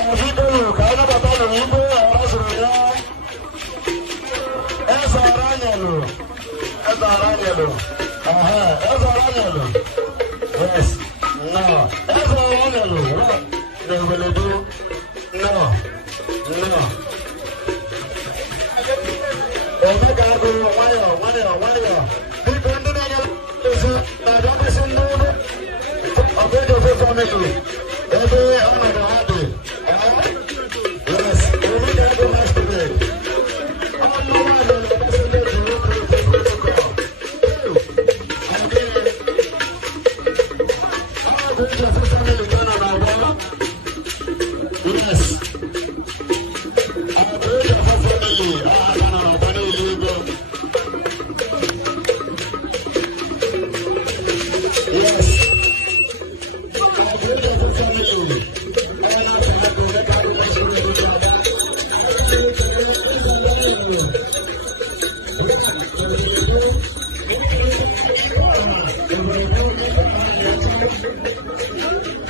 Vido, karena bapak lu ibu orang suruhnya. Orangnya lu. Orangnya lu. Aha, orangnya lu. Yes. No. Orangnya lu. They will do. No. No. Omega go wayo. Di kondo na ya. Na do ko sundu. Obe do family.